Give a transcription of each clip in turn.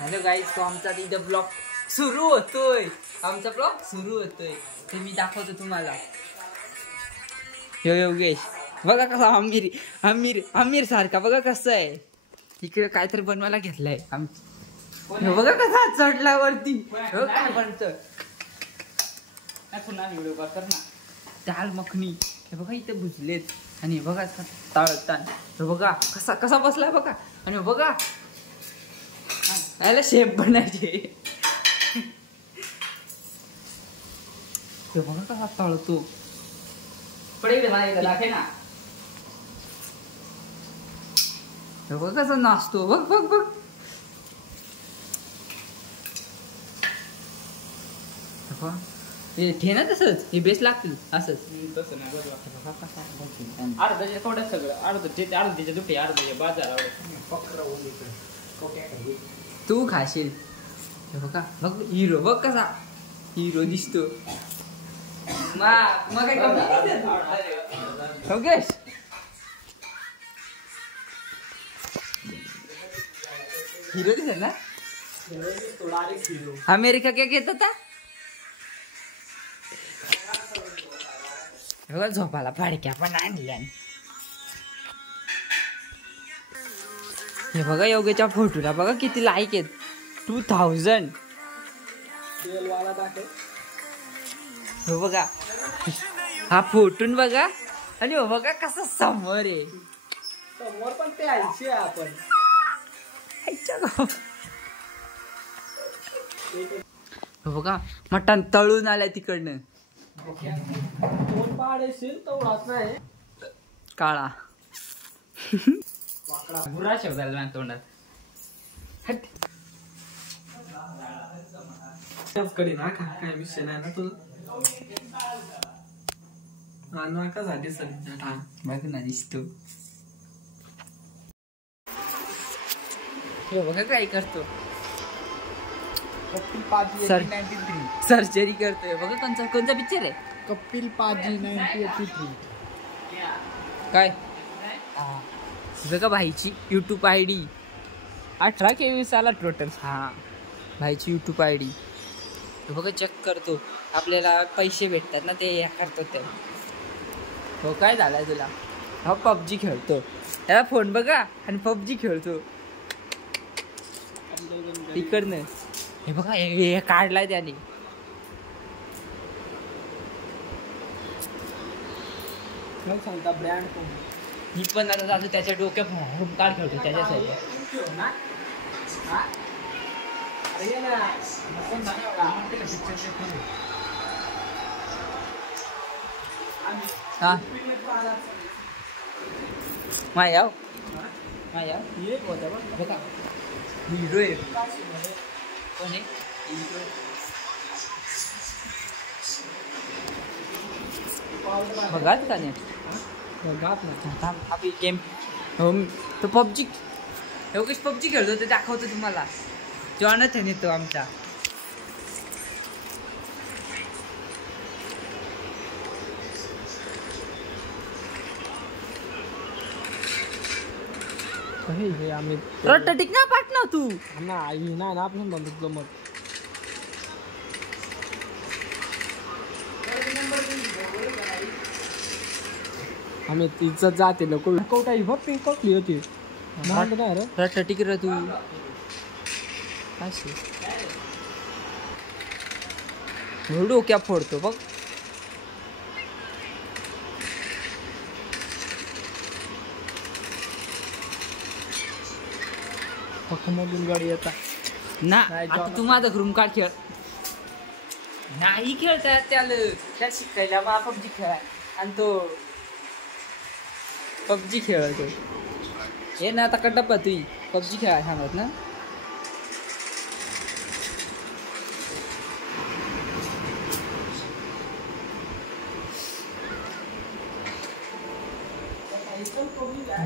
Hello guys, तो आमचा इथं ब्लॉग सुरू होतोय. आमचा ब्लॉग सुरू होतोय ते मी दाखवतो तुम्हाला. योगेश बघा कसा आमिर आमिर आमिर सारखा बघा कसं आहे. इकडे काहीतरी बनवायला घेतलंय बघा कसा चढला वरती. काय बनतं पुन्हा व्हिडिओ कर ना. दाल मखनी हे बघा इथे भुजलेत आणि बघा तळतान बघा कसा कसा बसलाय बघा. आणि बघा याला शेप बनायचे. बघा कसा तळतो. पडेल दाखे ना. बघ कसा नाचतो. बघ बघ बघ. ठे ना तसंच हे बेस लागतील असंच. तसं नाही अर्ध थोडं सगळं अर्ध त्याच्या दुटे अर्ध बाजार. तू खाशील बघा. बघ हिरो बघ कसा हिरो दिसतो. मग योगेश हिरो दिसेल ना. अमेरिका क्या घेत होता बघा. झोपाला फाडक्या पण आणल्या. हे बघा योगेच्या फोटोला बघा किती लाईक आहेत. 2000. हो बघा हा फोटून बघा. आणि हो बघा कसा समोर आहे. समोर पण ते आयचे आपण बघा मटण तळून आलाय तिकडनं. काळा बुरा शब्द आला माझ्या तोंडात. काय विषय नाही ना तुझं. का झाली सध्या बघ ना दिसतो. बघा काय करतो. कपिल पाजी 1983 सर्जरी करतोय बघा. कोणता पिक्चर आहे. कपिल पाजी 1983. काय बघा भाईची YouTube ID 18 आला टोटल. हा भाईची YouTube ID बघा. चेक करतो आपल्याला पैसे भेटतात ना ते करतो ते. हो काय झालंय तुला. हा PUBG खेळतो. त्याला फोन बघा आणि PUBG खेळतो तिकडनं. हे बघा हे काढलाय त्याने. सांगता ब्रँड मी पण आता जातो त्याच्या डोक्यात काढ खेळतो त्याच्यासाठी. हा माया बघा हिरो आहे. कोण आहे बघाच का नाही. आपली गेम तो PUBG योगेश PUBG खेळतो ते दाखवतो तुम्हाला. जॉनथन येतो आमचा. रट्टाटिक ना पाठ ना तू ना आपण बंदुकलं मग. आम्ही तिचं जाते नको कोटाई बघ पिंक कटली होती. रट्टाटिक रे तू. डोक्या फोडतो बघ. मधून गाडी येतात ना. आता तू माझा रूम कार्ड खेळ. नाही खेळता त्याला त्या शिकायला मग PUBG खेळाय. आणि तो PUBG खेळतो. हे ना आता कडप्पा तू PUBG खेळाय सांगत ना.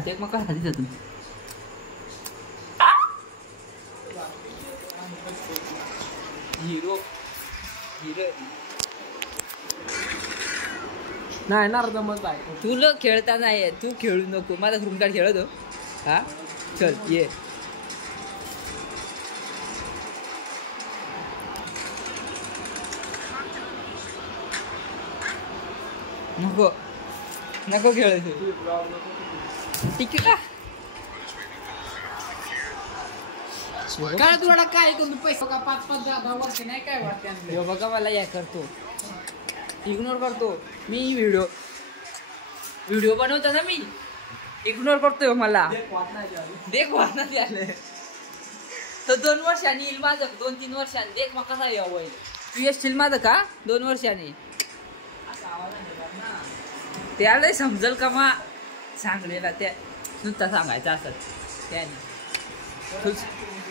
ते मग काय झाली तू. हिरो नाही ना जमत आहे. तुला खेळता नाही. तू खेळू नको. माझा रूम कार्ड खेळतो. हा चल ये. नको नको खेळायचं तिकीट काय तुला काय करून पैसे का 5-5 10 वर्ष नाही काय वाटते बघा मला या करतो इग्नोर करतो मी व्हिडिओ बनवतो ना मी इग्नोर करतोय मला देख वाचना आलं तर 2 वर्षांनी येईल माझं 2-3 वर्षांनी देख मग कसा येईल तू येशील माझं का 2 वर्षांनी त्याला समजल का मा सांगलेला त्या नुसता सांगायचं असत त्याने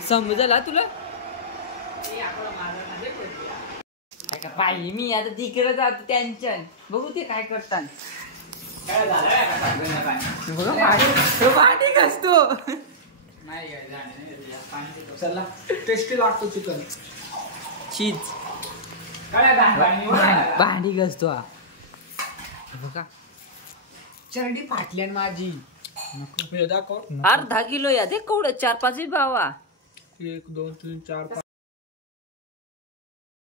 समजला तुला पाहिजे मी आता तिकडे जातो टेन्शन बघू ते काय करतात भांडी घासतो चला टेस्टी लागतो चिकन चीज भांडी घासतो हा बघा चरडी फाटली माझी दाखव अर्धा किलो या दे कवडं 4-5 बावा 1 2 3 4 5